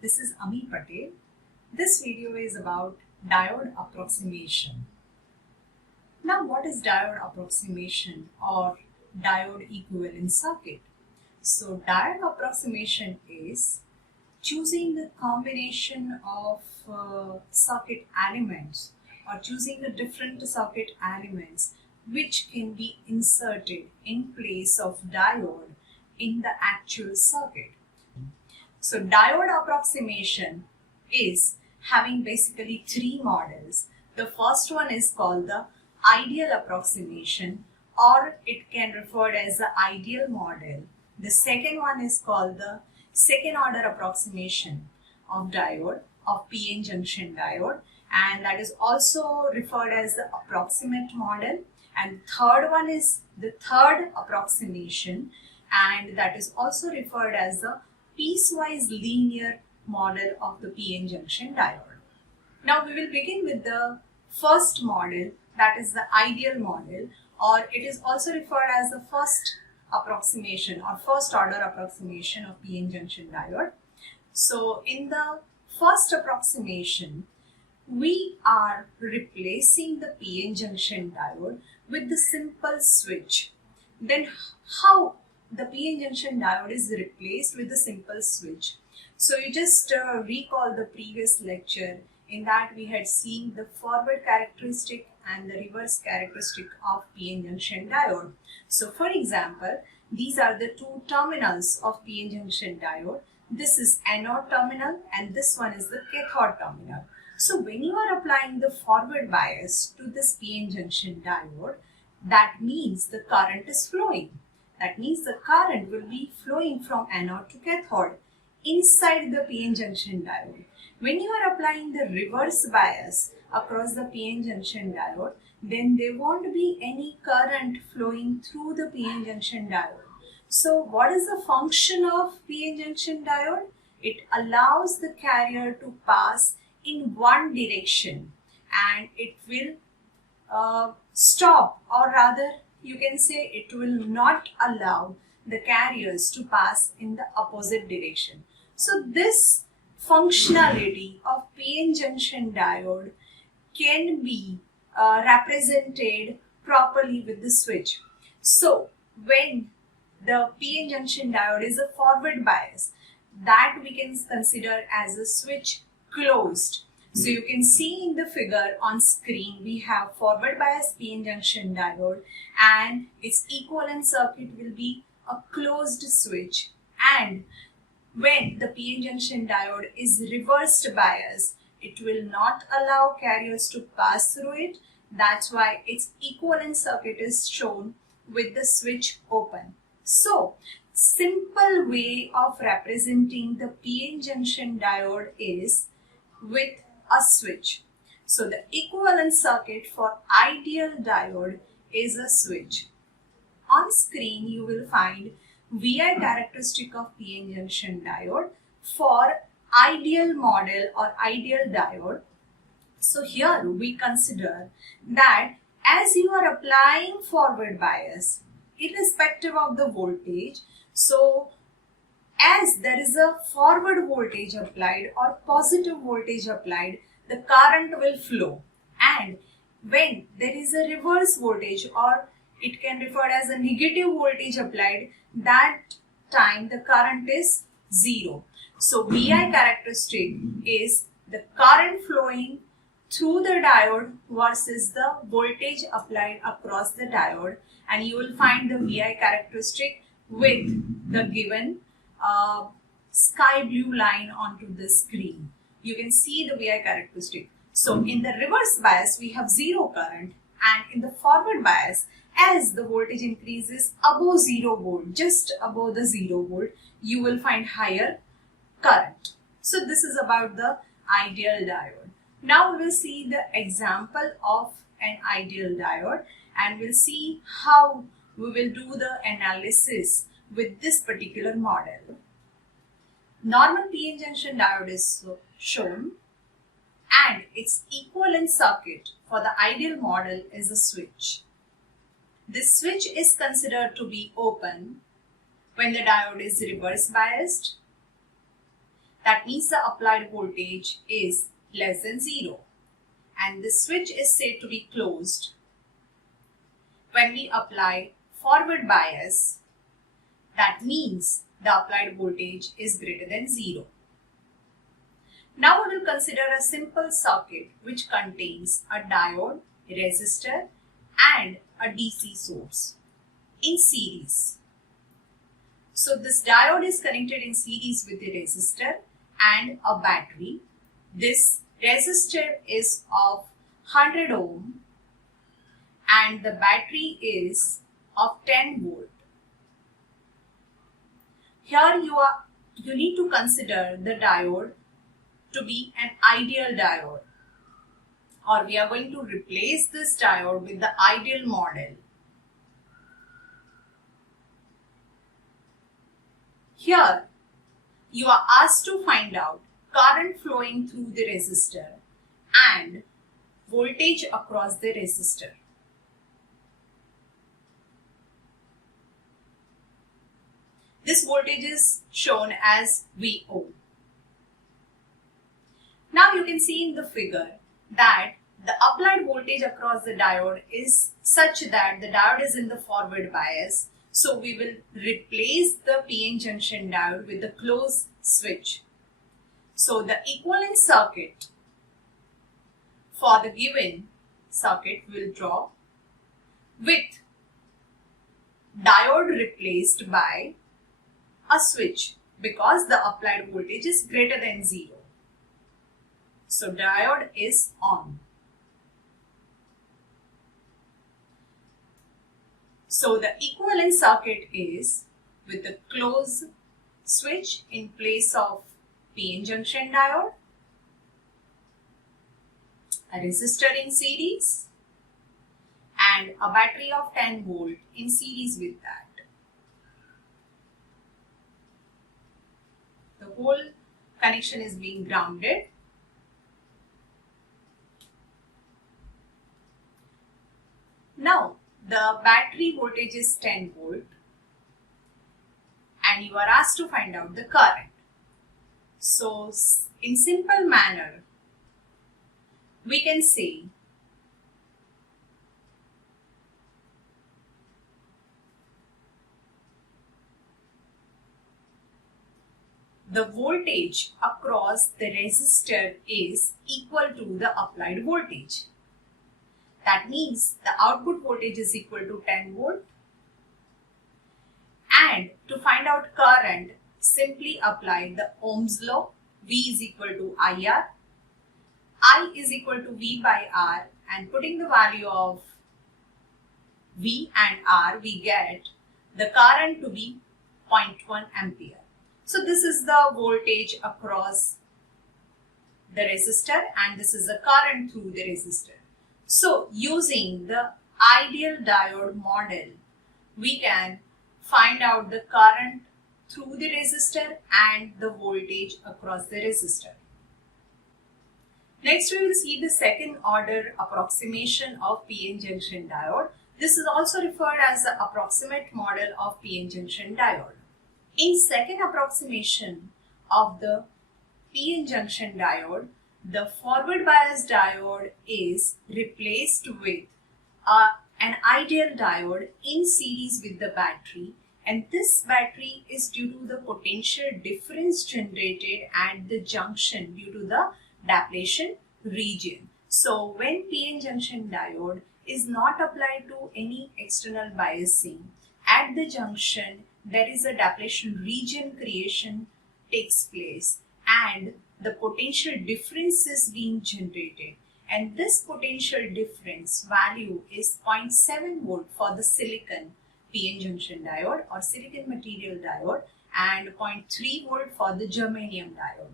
This is Ami Patel. This video is about diode approximation. Now, what is diode approximation or diode equivalent circuit? So, diode approximation is choosing the combination of circuit elements or choosing the different circuit elements which can be inserted in place of diode in the actual circuit. So diode approximation is having basically three models. The first one is called the ideal approximation, or it can referred as the ideal model. The second one is called the second order approximation of diode, of PN junction diode, and that is also referred as the approximate model. And third one is the third approximation, and that is also referred as the piecewise linear model of the PN junction diode. Now we will begin with the first model, that is the ideal model, or it is also referred as the first approximation or first order approximation of PN junction diode. So in the first approximation, we are replacing the PN junction diode with the simple switch. Then how the PN junction diode is replaced with the simple switch? So you just recall the previous lecture. In that we had seen the forward characteristic and the reverse characteristic of PN junction diode. So for example, these are the two terminals of PN junction diode. This is anode terminal and this one is the cathode terminal. So when you are applying the forward bias to this PN junction diode, that means the current is flowing. That means the current will be flowing from anode to cathode inside the PN junction diode. When you are applying the reverse bias across the PN junction diode, then there won't be any current flowing through the PN junction diode. So what is the function of PN junction diode? It allows the carrier to pass in one direction and it will stop, or rather you can say it will not allow the carriers to pass in the opposite direction. So this functionality of PN junction diode can be represented properly with the switch. So when the PN junction diode is a forward bias, that we can consider as a switch closed. So you can see in the figure on screen, we have forward bias PN junction diode and its equivalent circuit will be a closed switch. And when the PN junction diode is reversed bias, it will not allow carriers to pass through it. That's why its equivalent circuit is shown with the switch open. So, simple way of representing the PN junction diode is with a switch. So the equivalent circuit for ideal diode is a switch. On screen you will find VI characteristic of PN junction diode for ideal model or ideal diode. So here we consider that as you are applying forward bias, irrespective of the voltage, so as there is a forward voltage applied or positive voltage applied, the current will flow. And when there is a reverse voltage, or it can refer as a negative voltage applied, that time the current is zero. So VI characteristic is the current flowing through the diode versus the voltage applied across the diode, and you will find the VI characteristic with the given sky blue line onto the screen. You can see the VI characteristic. So in the reverse bias we have zero current, and in the forward bias, as the voltage increases above 0 volt, just above the 0 volt, you will find higher current. So this is about the ideal diode. Now we will see the example of an ideal diode and we'll see how we will do the analysis with this particular model. Normal PN junction diode is shown and its equivalent circuit for the ideal model is a switch. This switch is considered to be open when the diode is reverse biased. That means the applied voltage is less than 0 and the switch is said to be closed when we apply forward bias. That means the applied voltage is greater than 0. Now we will consider a simple circuit which contains a diode, resistor and a DC source in series. So this diode is connected in series with the resistor and a battery. This resistor is of 100 ohm and the battery is of 10 volt. Here you need to consider the diode to be an ideal diode, or we are going to replace this diode with the ideal model. Here you are asked to find out current flowing through the resistor and voltage across the resistor. This voltage is shown as VO. Now you can see in the figure that the applied voltage across the diode is such that the diode is in the forward bias. So we will replace the PN junction diode with the closed switch. So the equivalent circuit for the given circuit will draw with diode replaced by a switch because the applied voltage is greater than 0. So diode is on. So the equivalent circuit is with the closed switch in place of PN junction diode, a resistor in series and a battery of 10 volt in series with that. The whole connection is being grounded. Now the battery voltage is 10 volt and you are asked to find out the current. So in simple manner we can say the voltage across the resistor is equal to the applied voltage. That means the output voltage is equal to 10 volt. And to find out current, simply apply the Ohm's law. V is equal to IR. I is equal to V by R, and putting the value of V and R, we get the current to be 0.1 ampere. So this is the voltage across the resistor and this is the current through the resistor. So using the ideal diode model, we can find out the current through the resistor and the voltage across the resistor. Next we will see the second order approximation of PN junction diode. This is also referred as the approximate model of PN junction diode. In second approximation of the PN junction diode, the forward bias diode is replaced with an ideal diode in series with the battery, and this battery is due to the potential difference generated at the junction due to the depletion region. So when PN junction diode is not applied to any external biasing, at the junction there is a depletion region creation takes place and the potential difference is being generated, and this potential difference value is 0.7 volt for the silicon PN junction diode or silicon material diode and 0.3 volt for the germanium diode.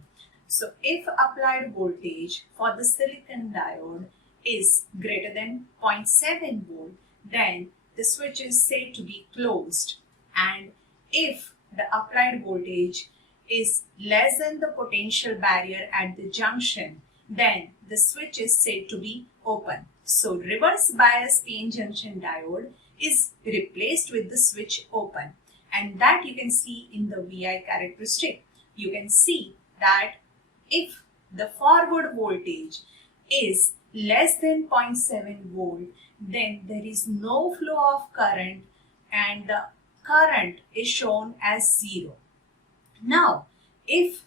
So if applied voltage for the silicon diode is greater than 0.7 volt, then the switch is said to be closed, and if the applied voltage is less than the potential barrier at the junction, then the switch is said to be open. So reverse bias PN junction diode is replaced with the switch open, and that you can see in the VI characteristic. You can see that if the forward voltage is less than 0. 0.7 volt, then there is no flow of current and the current is shown as 0. Now, if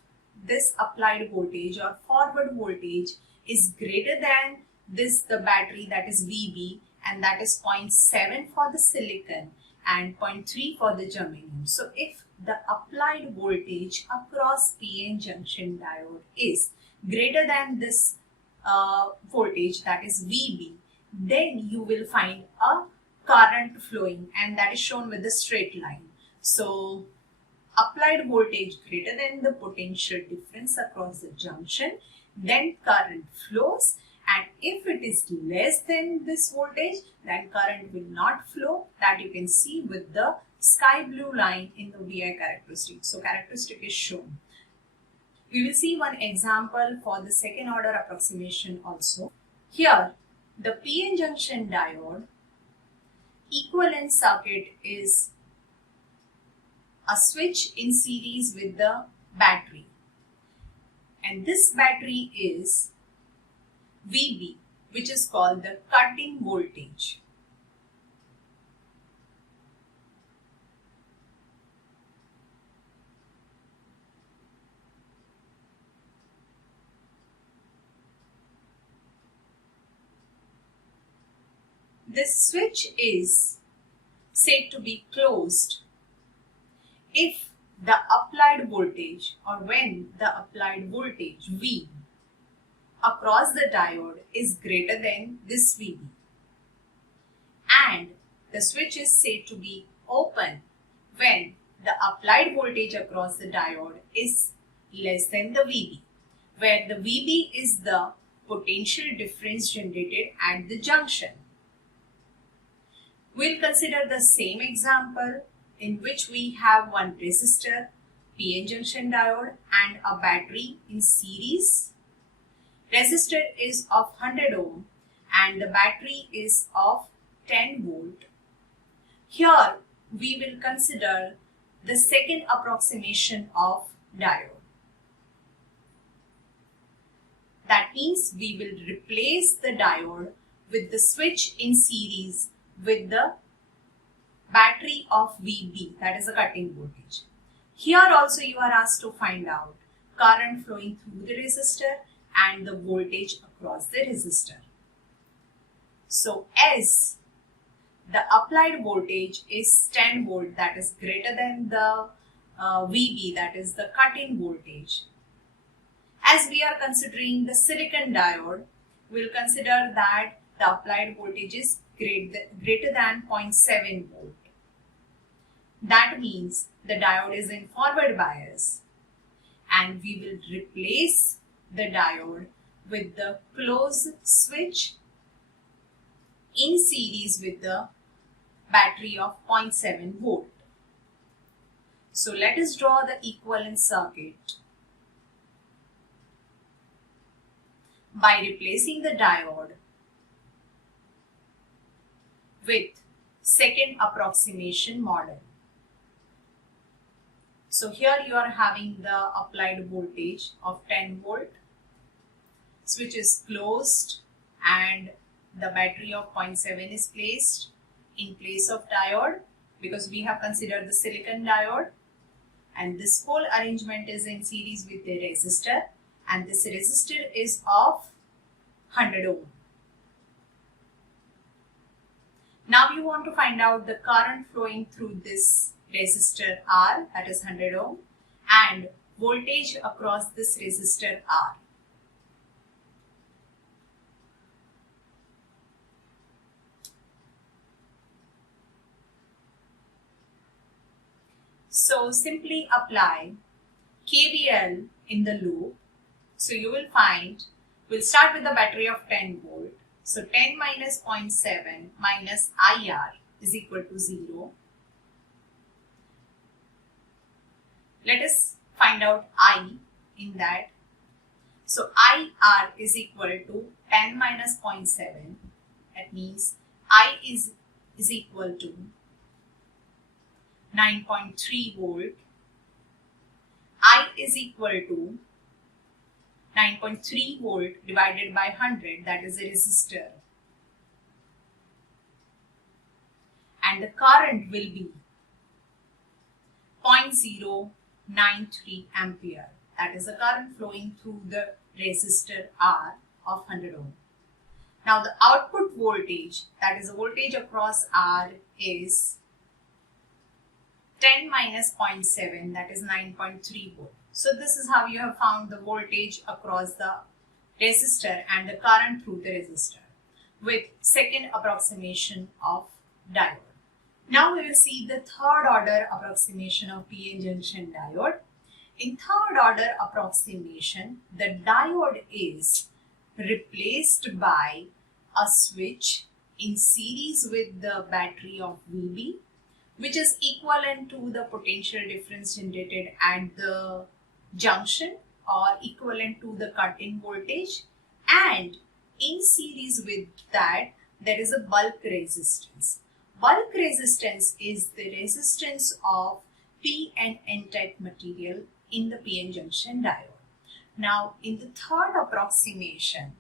this applied voltage or forward voltage is greater than the battery, that is VB, and that is 0.7 for the silicon and 0.3 for the germanium. So if the applied voltage across PN junction diode is greater than this voltage, that is VB, then you will find a current flowing, and that is shown with the straight line. So applied voltage greater than the potential difference across the junction, then current flows, and if it is less than this voltage, then current will not flow. That you can see with the sky blue line in the VI characteristic. So characteristic is shown. We will see one example for the second order approximation also. Here, the PN junction diode equivalent circuit is a switch in series with the battery, and this battery is VB, which is called the cutting voltage. This switch is said to be closed if the applied voltage, or when the applied voltage V across the diode is greater than this VB, and the switch is said to be open when the applied voltage across the diode is less than the VB, where the VB is the potential difference generated at the junction. We'll consider the same example in which we have one resistor, PN junction diode, and a battery in series. Resistor is of 100 ohm and the battery is of 10 volt. Here we will consider the second approximation of diode. That means we will replace the diode with the switch in series with the battery of VB, that is a cutting voltage. Here also you are asked to find out current flowing through the resistor and the voltage across the resistor. So as the applied voltage is 10 volt, that is greater than the VB, that is the cut-in voltage. As we are considering the silicon diode, we will consider that the applied voltage is greater than 0.7 volt. That means the diode is in forward bias, and we will replace the diode with the closed switch in series with the battery of 0.7 volt. So let us draw the equivalent circuit. By replacing the diode with second approximation model. So here you are having the applied voltage of 10 volt, switch is closed, and the battery of 0.7 is placed in place of diode because we have considered the silicon diode, and this whole arrangement is in series with the resistor, and this resistor is of 100 ohm. Now you want to find out the current flowing through this resistor R, that is 100 ohm, and voltage across this resistor R. So simply apply KVL in the loop. So you will find, we'll start with the battery of 10 volt. So 10 minus 0.7 minus IR is equal to 0. Let us find out I in that. So IR is equal to 10 minus 0.7. That means I is equal to 9.3 volt. I is equal to 9.3 volt divided by 100, that is a resistor. And the current will be 0.093 ampere. That is the current flowing through the resistor R of 100 ohm. Now the output voltage, that is the voltage across R, is 10 minus 0.7, that is 9.3 volt. So this is how you have found the voltage across the resistor and the current through the resistor with second approximation of diode. Now we will see the third order approximation of PN junction diode. In third order approximation, the diode is replaced by a switch in series with the battery of VB, which is equivalent to the potential difference generated at the junction or equivalent to the cut-in voltage, and in series with that there is a bulk resistance. Bulk resistance is the resistance of P and N-type material in the PN junction diode. Now in the third approximation,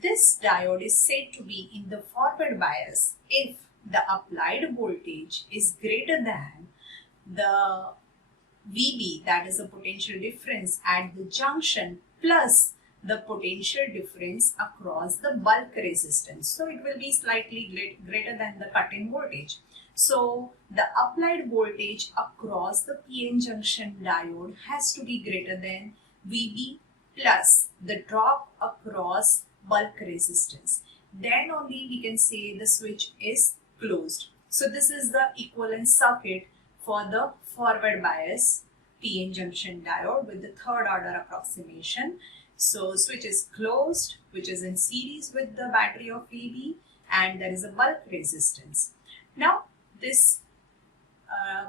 this diode is said to be in the forward bias if the applied voltage is greater than the VB, that is the potential difference at the junction, plus the potential difference across the bulk resistance. So it will be slightly greater than the cut-in voltage. So the applied voltage across the PN junction diode has to be greater than VB plus the drop across bulk resistance. Then only we can say the switch is closed. So this is the equivalent circuit for the forward bias PN junction diode with the third order approximation. So switch is closed, which is in series with the battery of VB, and there is a bulk resistance. Now this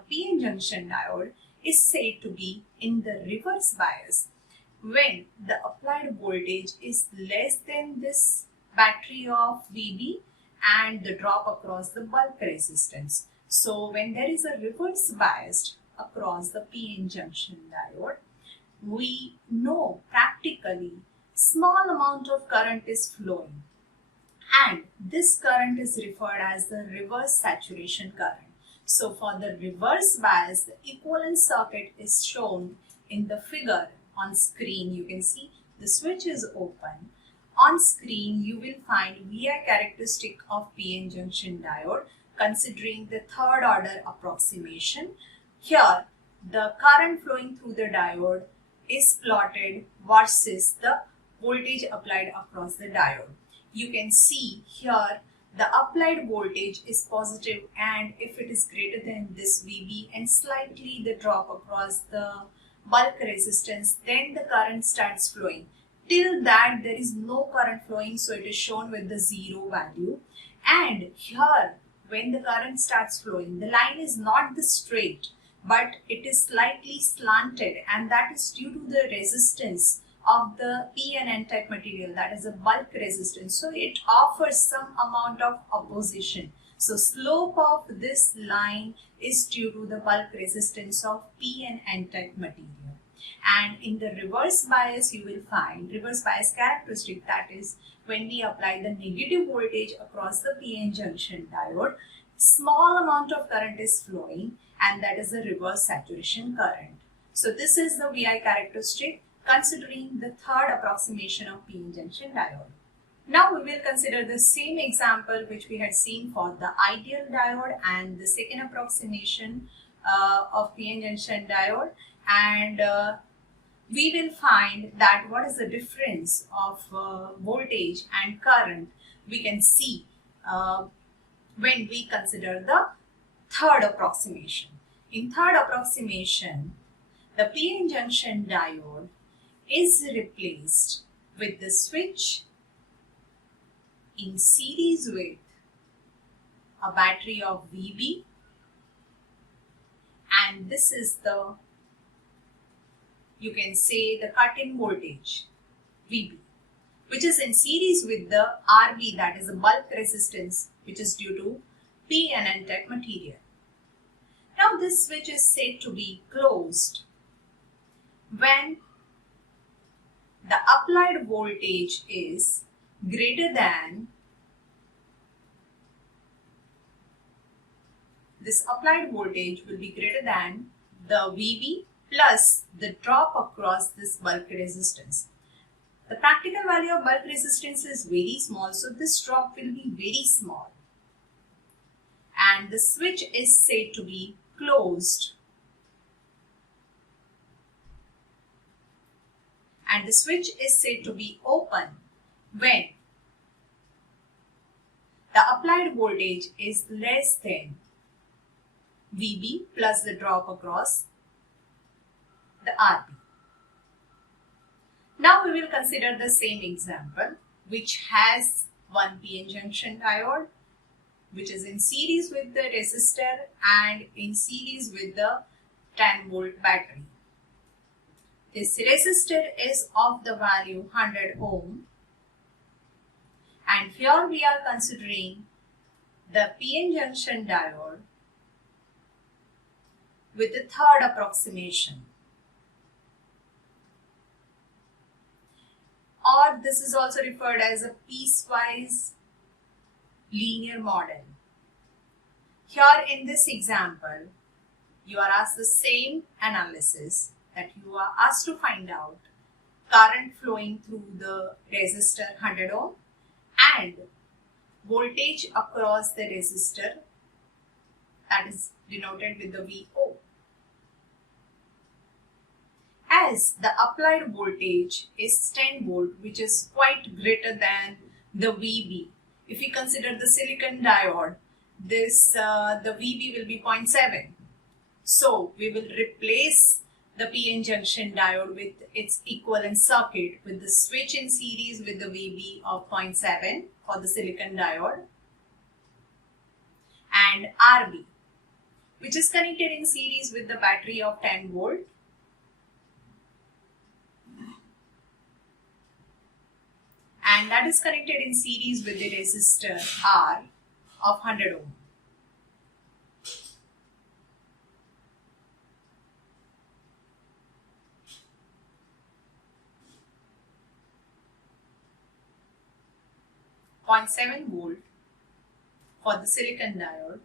PN junction diode is said to be in the reverse bias when the applied voltage is less than this battery of VB and the drop across the bulk resistance. So when there is a reverse bias across the PN junction diode, we know practically small amount of current is flowing, and this current is referred as the reverse saturation current. So for the reverse bias, the equivalent circuit is shown in the figure on screen. You can see the switch is open. On screen you will find VI characteristic of PN junction diode considering the third order approximation. Here the current flowing through the diode is plotted versus the voltage applied across the diode. You can see here the applied voltage is positive, and if it is greater than this VB and slightly the drop across the bulk resistance, then the current starts flowing. Till that there is no current flowing, so it is shown with the 0 value. And here when the current starts flowing, the line is not the straight, but it is slightly slanted, and that is due to the resistance of the P and N type material, that is a bulk resistance. So it offers some amount of opposition. So slope of this line is due to the bulk resistance of P and N type material. And in the reverse bias you will find reverse bias characteristic, that is when we apply the negative voltage across the PN junction diode, small amount of current is flowing, and that is the reverse saturation current. So this is the VI characteristic considering the third approximation of PN junction diode. Now we will consider the same example which we had seen for the ideal diode and the second approximation of PN junction diode, and we will find that what is the difference of voltage and current we can see when we consider the third approximation. In third approximation, the PN junction diode is replaced with the switch in series with a battery of VB, and this is the, you can say, the cut-in voltage VB, which is in series with the RB, that is the bulk resistance, which is due to P and N type material. Now this switch is said to be closed when the applied voltage is greater than this applied voltage will be greater than the VB plus the drop across this bulk resistance. The practical value of bulk resistance is very small, so this drop will be very small. And the switch is said to be closed. And the switch is said to be open when the applied voltage is less than VB plus the drop across the RB. Now we will consider the same example which has one PN junction diode which is in series with the resistor and in series with the 10-volt battery. This resistor is of the value 100 ohm, and here we are considering the PN junction diode with the third approximation, or this is also referred as a piecewise linear model. Here in this example, you are asked the same analysis, that you are asked to find out current flowing through the resistor 100 ohm and voltage across the resistor, that is denoted with the VO. As the applied voltage is 10 volt, which is quite greater than the VB. If we consider the silicon diode, this the VB will be 0.7. So we will replace the PN junction diode with its equivalent circuit with the switch in series with the VB of 0.7 for the silicon diode and RB, which is connected in series with the battery of 10 volt. And that is connected in series with the resistor R of 100 ohm. .7 volt for the silicon diode.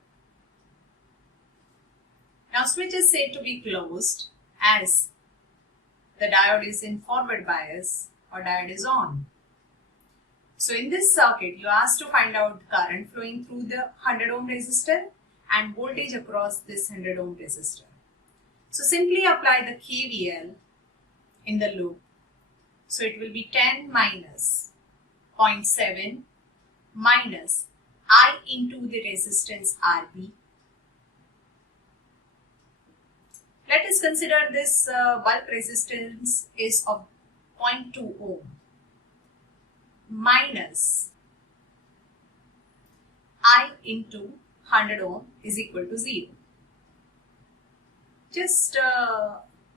Now switch is said to be closed as the diode is in forward bias or diode is on. So in this circuit, you are asked to find out current flowing through the 100 ohm resistor and voltage across this 100 ohm resistor. So simply apply the KVL in the loop. So it will be 10 minus 0.7 minus I into the resistance RB. Let us consider this bulk resistance is of 0.2 ohm minus I into 100 ohm is equal to 0. Just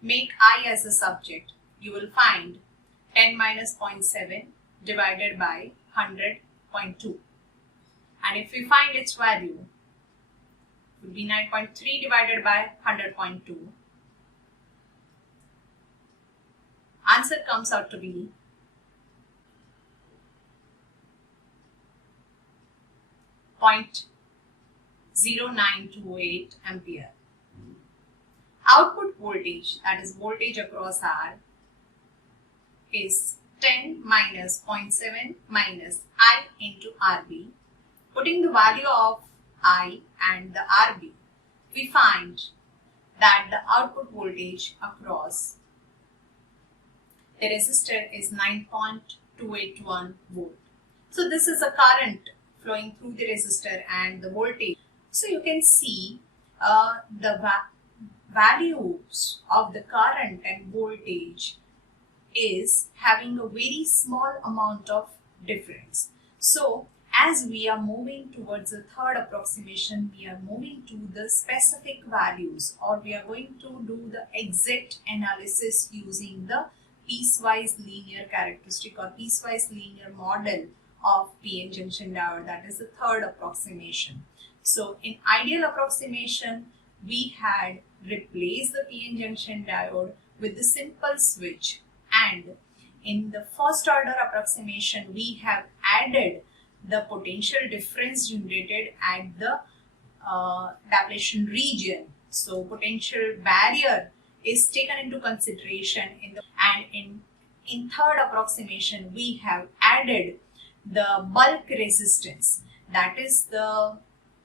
make I as a subject. You will find 10 minus 0.7 divided by 100.2. And if we find its value, it will be 9.3 divided by 100.2. Answer comes out to be 0.0928 ampere. Output voltage, that is voltage across R, is 10 minus 0.7 minus I into RB. Putting the value of I and the RB, we find that the output voltage across the resistor is 9.281 volt. So this is a current flowing through the resistor and the voltage. So you can see the values of the current and voltage is having a very small amount of difference. So as we are moving towards the third approximation, we are moving to the specific values, or we are going to do the exact analysis using the piecewise linear characteristic or piecewise linear model of PN junction diode. That is the third approximation. So in ideal approximation, we had replaced the PN junction diode with the simple switch, and in the first order approximation, we have added the potential difference generated at the depletion region. So potential barrier is taken into consideration in third approximation we have added the bulk resistance, that is the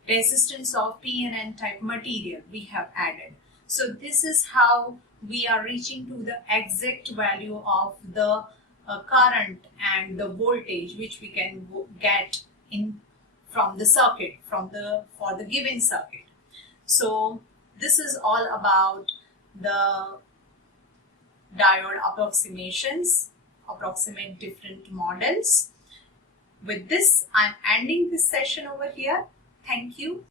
resistance of p and n type material we have added. So this is how we are reaching to the exact value of the current and the voltage which we can get in from the circuit for the given circuit. So this is all about the diode approximations, approximate different models. With this, I'm ending this session over here. Thank you.